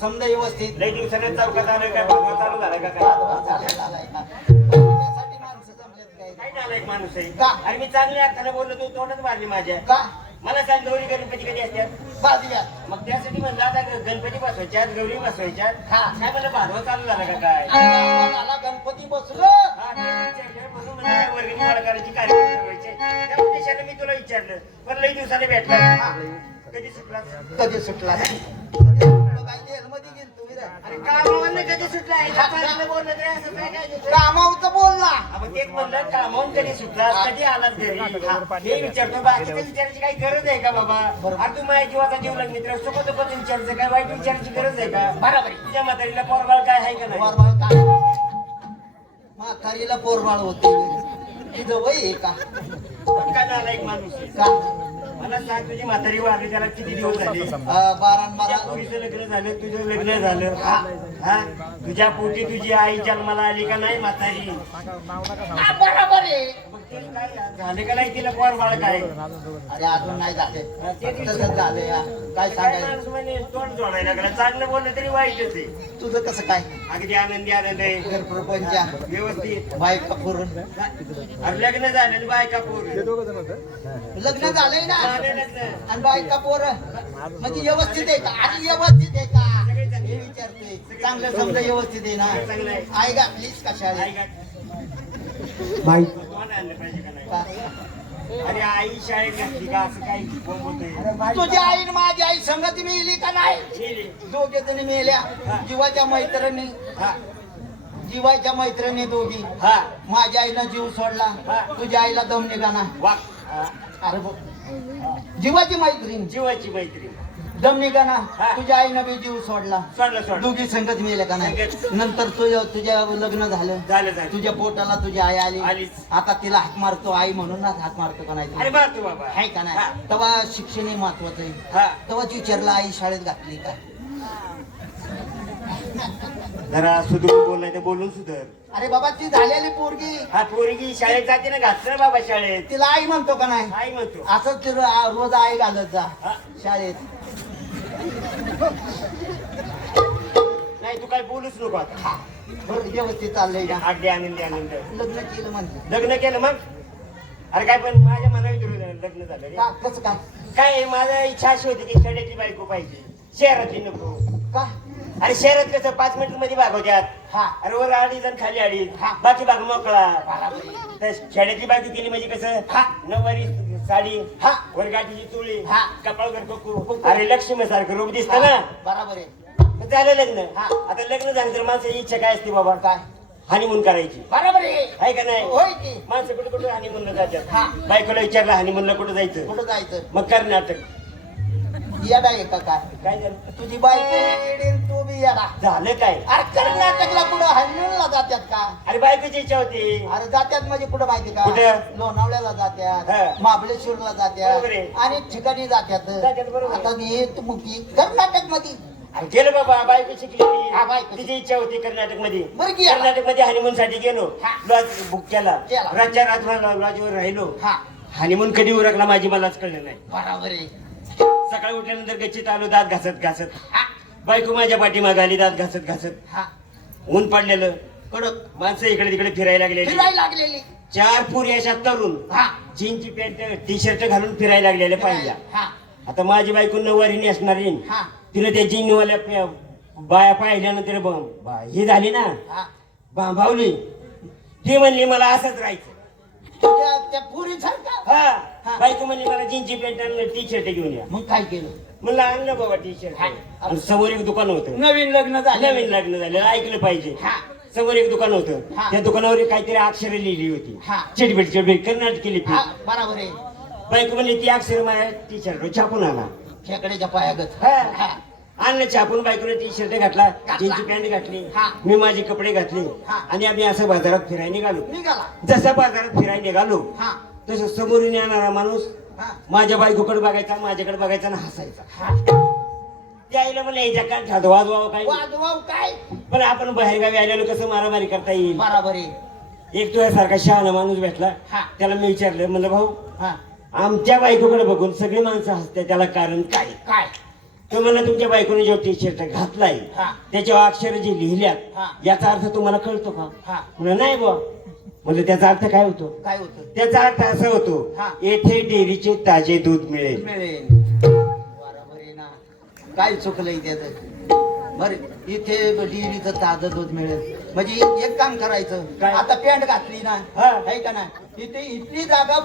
समजा व्यवस्थित. लई दिवसानं चौकात आलं काय भागवत चालू झाला का काय. बघण्यासाठी माणसं जमलेत काय. काय झालं एक माणूस आहे? का? अरे मी चांगल्या अर्थाने बोललो तू तोंडच मारली माझ्या. का? मला सांग गौरी गणपती कधी असतात? बाजूया मग त्यासाठी म्हणलं आता ग- गणपती बसवायच्यात गौरी बसवायच्यात. हा. काय म्हणलं भागवत चालू झाला का काय? आला गणपती बसलो. हा, ते विचारलं, म्हणून म्हणलं काय वर्गणी गोळा करायची कार्यक्रम ठरवायचे. त्या उद्देशाने मी तुला विचारलं पण लई दिवसाने भेटला. कधी सुटला कधी सुटला जेलमध्ये गेल तुम्ही रे? अरे कामावरनं कधी सुटला? बोललं आपण तेच म्हणलं कामावून कधी सुटलास कधी आलास घरी? हा, विचारतो बाकीच्या विचारायची काही गरज आहे का बाबा? अरे तू माझ्या जीवाचा जीवलग मित्र. सुख दुःख विचारायचं काय वाईट विचारायची गरज आहे का? बरोबर. तुझ्या म्हातारीला पोरबाळ काय आहे का नाही? पोरबाळ काय? म्हातारीला पोरबाळ होते तुझं वय आहे का? पक्का झाला एक माणूस. का? मला सांग तुझी म्हातारी वारली त्याला किती दिवस झाले? अं, बारा लग्न झालं तुझं लग्न झालं. हा? हा? तुझ्या पोटी तुझी आई जन्माला आली का नाही म्हातारी? बरोबर आहे. झाले का नाही तिला पोर बाळ काय? अरे अजून नाही झाले. ते दिवशी- तसंच झालं या काय काय सांगायचं? माणूस म्हणे तोंड जोडायला लागला. चांगलं बोललं तरी वाईटच आहे तुझं कसं काय? अगदी आनंदी आनंद आहे. घर प्रपंच व्यवस्थित. बायका अरे लग्न झालं आणि बायका पोर. लग्न झालंय ना. झालं लग्न. आणि बायका पोर. म्हणजे व्यवस्थित आहे का? आणि व्यवस्थित आहे का? हे विचारते. चांगलं समजा व्यवस्थित आहे चांगलं आहे. ना आई का प्लीज कशाला आई का बाई. पाहिजे का नाही? अरे आई शाळेत घातली का? असं काही बोलतोय तुझी आई आणि माझी आई संगत मिळली का नाही. दोघे जणी मिळल्या. जीवाच्या मैत्रिणी. हा. जीवाच्या मैत्रिणी दोघी. हा. माझ्या आईनं जीव सोडला. तुझ्या आईला दम निघाना वा. अरे बघ. जीवाची मैत्रीण. जीवाची मैत्री दम निघाना हा. तुझ्या आईनं बी जीव सोडला. सोडलं सोडलं. दोघी संगत मिळल्या का नाही? संगत. नंतर तुझ्या तुझ्या लग्न झालं. झालं झालं. तुझ्या पोटाला तुझी आई आली. आलीच. आता तिला हाक मारतो आई म्हणूनच हाक मारतो का नाही अरे तू? मारतो बाबा. आहे का हा. नाही तेव्हा शिक्षण हे महत्वाचं आहे. हा. तेव्हाच विचारलं आई शाळेत घातली का? जरा सुधरून बोल नाही तर बोलून सुधर. अरे बाबा ती झालेली पोरगी. हा पोरगी शाळेत जाते ना घातलं बाबा शाळेत. तिला आई म्हणतो का नाही? आई म्हणतो. असंच ती रो- रोज आई घालत जा हा. शाळेत. नाही तू काय बोलूच नको आता. बरं, व्यवस्थित चाललंय का? अगदी आनंदी आनंद लग्न केलं म्हणते लग्न केलं मग? अरे काय पण माझ्या मना लग्न झालं रे. का? कसं काय? काय आहे, माझं इच्छा अशी होती की खेड्यातली बायको पाहिजे. शहरातली नको. का? अरे शहरात कसं पाच मिनिटमध्ये भागवत्यात हा. अरे वर अडीच आणि खाली अडीच हा. बाकी भाग मोकळा. तर खेड्यातली बायको केली म्हणजे कसं? हा. नऊवारी साडी हा. वर गाठीची चोळी हा. कपाळवर कुकू. अरे लक्ष्मी सारखं रूप दिसतं ना. बराबर आहे. झालं लग्न. हा. आता लग्न झालं तर माणसाची इच्छा काय असते बाबा? काय? हानिमून करायची. बराबर आहे. का नाही? होय की. माणसं कुठं कुठं हानिमूनला. जातात. बायकोला विचारलं हानिमूनला कुठं जायचं? कुठं जायचं? मग कर्नाटक. येडा आहे का काय? काय झालं? तुझी बायको येडा झालं काय? अरे कर्नाटकला कुठं हल्लूनला जात्यात का? अरे बायकोची इच्छा होती. अरे जात्यात म्हणजे कुठं माहिती का? कुठं? लोणावळ्याला हा. जात्यात महाबळेश्वरला जात्यात बरोबर आहे. अनेक ठिकाणी जात्यात. जात्यात, बरोबर. आहे. आता मी तू की कर्नाटकमध्ये अरे गेलो बाबा बायको शिकली हा, बायको तिची इच्छा होती कर्नाटकमध्ये बरं की याला. कर्नाटकमध्ये हनीमून साठी गेलो. हा. लॉज बुक केला. केला. रातच्या रात्र लॉजवर राहिलो. हा. हनीमून कधी उरकला माझी मलाच कळलं नाही. बराबर आहे. सकाळी उठल्यानंतर गच्चीत आलो दात घासत घासत. हा. बायको माझ्या पाठीमागे आली दात घासत घासत. हा. ऊन पडलेलं. कडक. माणसं इकडे तिकडे फिरायला लागलेली. फिरायला लागलेली. चार पुरी अशा तरुण. हा. जीनची पॅन्ट टी शर्ट घालून फिरायला लागलेले पाहिजे हा. आता माझी बायको नऊवारी नेसणारी हा. तिला त्या जीनवाल्या प्या- बाया पाहिल्यानंतर ब- बा- ही झाली ना? हा. भांभावली ती म्हणली मला असंच राहायचं. त्या त्या पुरी सारखा हा. बायको म्हणली मला जीनची पॅन्ट आणि टी शर्ट घेऊन या. मग काय केलं? म्हणलं आणलं बाबा टी शर्ट समोर एक दुकान होतं. नवीन लग्न झालं. नवीन लग्न झालेलं ऐकलं पाहिजे. हा. समोर एक दुकान होतं. त्या दुकानावर काहीतरी अक्षरे लिहिली होती. चिटबिट चिटबिट कर्नाटकी लिपी. हा बराबर आहे. बायको म्हणली ती अक्षर माझ्या टी शर्ट छापून आणा. खेकड्याच्या पायागत. हा. आणलं छापून बायकोने टी शर्ट घातला. जीनची पॅन्ट घातली. मी माझे कपडे घातले. आणि आम्ही असं बाजारात फिरायला निघालो. जसं बाजारात फिरायला निघालो तसं समोरून येणारा माणूस माझ्या बायकोकडे बघायचा माझ्याकडे बघायचा आणि हसायचा. त्याला म्हणलं याच्या काठात वाजवावं काय? वाजवाव काय? पण आपण बाहेरगावी आलेलो कसं मारामारी करता येईल? बराबर. एक तुझ्यासारखा शहाणा माणूस भेटला. त्याला मी विचारलं म्हणलं भाऊ हा. आमच्या बायकोकडे बघून सगळी माणसं हसते त्याला कारण काय? काय? तुम्हाला तुमच्या बायकोने जो टी शर्ट घातलाय हा. त्याच्यावर अक्षर जे. लिहिल्यात याचा अर्थ तुम्हाला कळतो का. म्हणलं, नाही बुवा म्हणजे त्याचा अर्थ काय होतो काय होतं त्याचा अर्थ असा होतो. येथे डेअरीचे ताजे दूध मिळेल काय चुकलंय त्याचं बर इथे डिरीचं ताजं दूध मिळेल म्हणजे एक काम करायचं? आता पॅन्ट घातली ना हा. आहे का ना इथे इथली जागा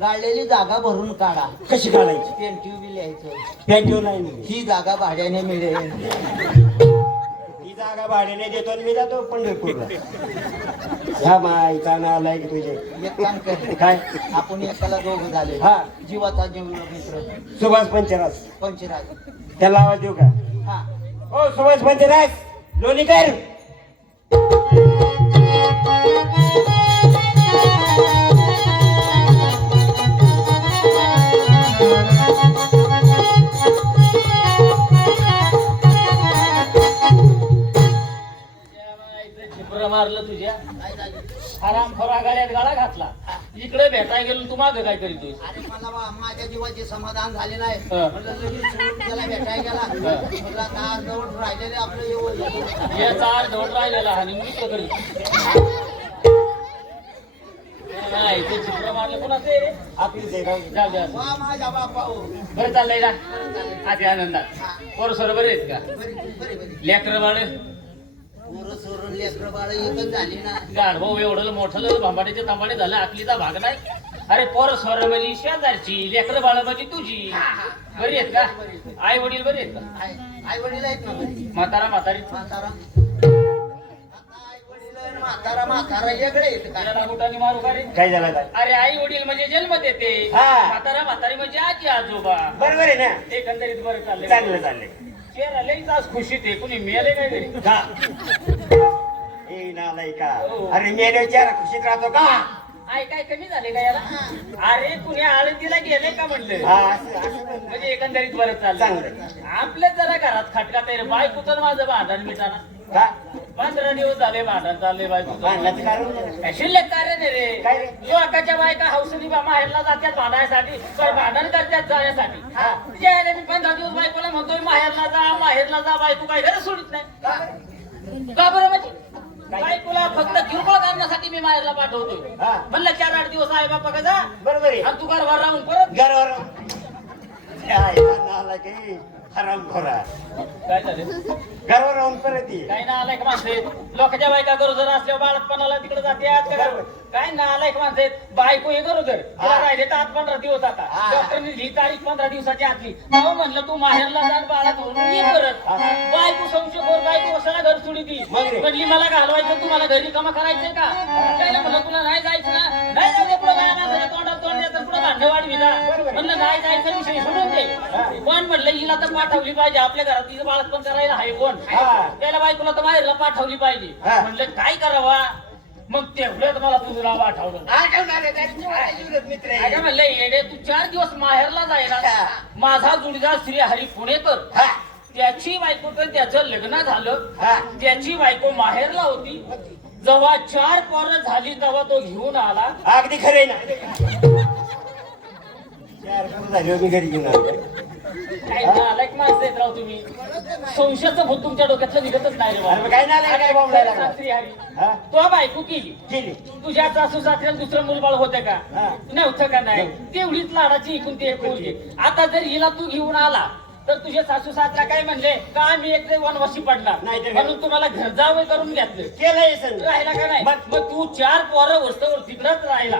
गाळलेली जागा भरून काढा. कशी काढायची? पेन ट्यूब लिहायचं. पॅन्टीवर नाही. ही जागा भाड्याने मिळेल. ही जागा भाड्याने देतो आणि मी जातो पंढरपूरला. ह्या माईचा नालाय की तुझे? एक काम कर. काय? आपण एकाला दोघं झाले. हा. जीवाचा जीव मित्र. सुभाष पंचरास पंचराज. त्याला आवाज देऊ का? हा. हो सुभाष पंचरास लोणीकर मारलं तुझ्या? आराम खरा गाड्यात गाडा घातला. इकडे भेटाय गेलो तू माग काय अरे मला मा- माझ्या जीवाचे समाधान झाले नाही. हा. म्हणलं लगेच सोडून त्याला भेटायला गेला. आता अर्धवट राहिलेले आपलं येऊ याचा आर धोट राहिलेला आणि मी करीत नाही ते चित्र मारलं कोणाचं रे? वा माझ्या बापा हो. बरं चाललंय ना आधी आनंदात. पोर सर बरे आहेत का? बरी बरी बरी. लेकर बाळ. पोरं सोरून लेकरं बाळ एकच झाली ना. गाढभाऊ एवढं मोठं भांबाडीचे तांबाडे झालं भाग नाही. अरे पोर स्वर म्हणजे शेजारची लेकर बाळ म्हणजे तुझी. बरी आहेत का? आई वडील बरे आहेत का? आई वडील आहेत ना बरी. म्हातारा म्हातारी. म्हातारा. आता आई वडील आणि म्हातारा म्हातारा वेगळे आहेत का? त्याला कुठाने मारू का रे? काय झालं काय अरे आई वडील म्हणजे जन्म देते. हा. म्हातारा म्हातारी म्हणजे आजी आजोबा. बरोबर आहे ना. एकंदरीत बरं चाललंय. चांगलं चाललंय चेहरा लईच आज खुशीत आहे. कुणी मिळाले काय घरी का ए नालाय का. अरे मेले चार खुशीत राहतो का? आई काय कमी झाले का याला? अरे कुणी आळंदीला गेले का म्हणलं? हा असं असं म्हणलं. म्हणजे एकंदरीत बरं चाललं. चांगलं. आपल्याच जरा घरात खटका तरी बायकोचं माझं भांडण मिटाना. का पंधरा दिवस झाले भांडण चालले बायकोचं. भांडणाचं कारण? नाही. काय शिल्लक कार्य नाही काय रे? रे? लोकांच्या बायका हौसनी बा माहेरला जात्यात भांडायसाठी तर भांडण करतात जाण्यासाठी हा. जे आहे मी पंधरा दिवस बायकोला म्हणतोय माहेरला माहेरला जा बायको काय घर सोडित नाही. का बरं म्हणजे? बायकोला फक्त किरकोळ करण्यासाठी मी माहेरला पाठवतोय. हा. म्हणलं चार आठ दिवस आहे बापा का जा. बरोबर आहे. आणि तू घरवर राहून परत की हराम खोरा काय झालं घरावर राहून परत ये काय ना आलाय का माणसं आहेत? लोकांच्या बायका गरोदर असल्यावर बाळपणाला तिकडे का बरोबर. काय ना आलाय का माणसं आहेत? बायको हे गरोदर तिला. राहिले तर आठ पंधरा दिवस आता हा. डॉक्टरने ही तारीख पंधरा दिवसाची आतली अहो म्हणलं तू माहेरला जा बाळा धरून ये परत हा. बायको संशय बायको कशाला घर सोडी ती मग रे. म्हणली मला घालवायचं तुम्हाला घरी कामा करायचंय का त्याला म्हणलं नाही जायचं विषय सोडून दे. कोण म्हणलं हिला तर पाठवली पाहिजे. आपल्या घरात तिचं बाळपण करायला आहे कोण? हा. त्याला बायकोला तर बाहेरला पाठवली पाहिजे. म्हणलं काय करावा? मग तेवढ्यात मला तुझं नाव आठवलं. आठवणार म्हणलं येडे तू चार दिवस माहेरला जायला. हा. माझा जुडीदार श्री हरी पुणेकर त्याची बायको तर त्याचं लग्न झालं. त्याची बायको माहेरला होती. जेव्हा चार पोरं झाली तेव्हा तो घेऊन आला. अगदी खरंय ना. नालायक माणसं आहेत राव तुम्ही. संशयाचं भूत तुमच्या डोक्यातलं निघतच नाही रे काय नालायक हा? तो बायको केली. केली. तुझ्या सासू सासऱ्याला दुसरं मुलबाळ होतं का? हा. नव्हतं का नाही? तेवढीच लाडाची इकून ते पोरगी. आता जर हिला तू घेऊन आला तर तुझे सासू सासरा काय म्हणले? का मी एक वनवासी पडणार? नाही तर काय? म्हणून तुम्हाला घर जावं करून घेतलं. केलंय राहिला का नाही? मग- मग तू चार पोरं वस्तूवर तिकडच राहिला.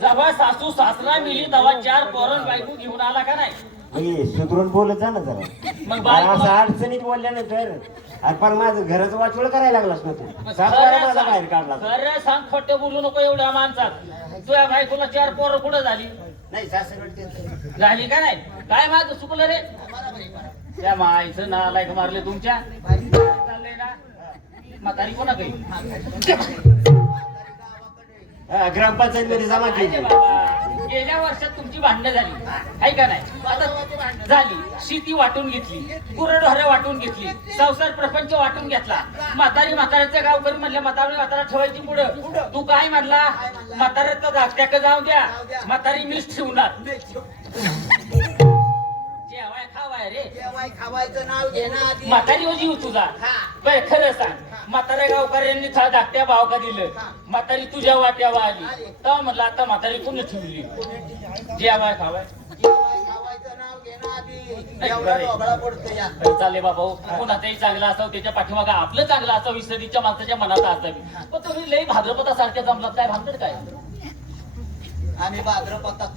जेव्हा सासू सासरा मिली तेव्हा चार पोरं बायको घेऊन आला का नाही? ए, सुधरून बोलत जा ना जरा. मग बायको असं अडचणीत बोलल्यानंतर अरे पण माझं घराचं वाचवळ करायला लागलास ना तू. खरं माझा बाहेर सांग काढला. खरं सांग खोटं बोलू नको एवढ्या माणसात. तुझ्या बायकोला चार पोरं कुठं झाली? नाही सासरकडे तेच. झाली का नाही? काय माझं चुकलं रे. त्या माईचं नालायक मारले तुमच्या? चाललंय ना? म्हातारी कोणा काही ग्रामपंचायत मध्ये जमा केली. गेल्या वर्षात तुमची भांडणं झाली. आहे का नाही? आता झाली. शेती वाटून घेतली. गुरढोरे वाटून घेतली. संसार प्रपंच वाटून घेतला. म्हातारी म्हाताऱ्याचं गाव करून म्हणलं म्हातारी म्हातारा ठेवायची पुढं. तू काय म्हणला? म्हाताऱ्याचं धाकट्याक जाऊ द्या. म्हातारी मीच ठेवणार. जेवाय खावाय रे. जेवाय खावायचं नाव घे ना आधी. म्हातारी हो जीव तुझा. हा. बर खरं सांग. म्हाताऱ्या गावकऱ्यांनी था धाकट्या भाव का दिलं. हा. म्हातारी तुझ्या वाट्यावर आली. आली. तेव्हा म्हणलं आता म्हातारी कोणी ठेवली? जेवाय खावाय. जेवाय खावायचं नाव घे ना आधी. नाही, एवढा बरं. ढोबळा पडतो या. बरं, चालेल बाबा हो. कोणाचाही चांगला असावं त्याच्या पाठीमागं आपलं चांगलं असावं विसरीच्या माणसाच्या मनात असावी पण तुम्ही लई भाद्रपदासारख्या जमलात. काय भानगड काय? आम्ही भाद्रपदात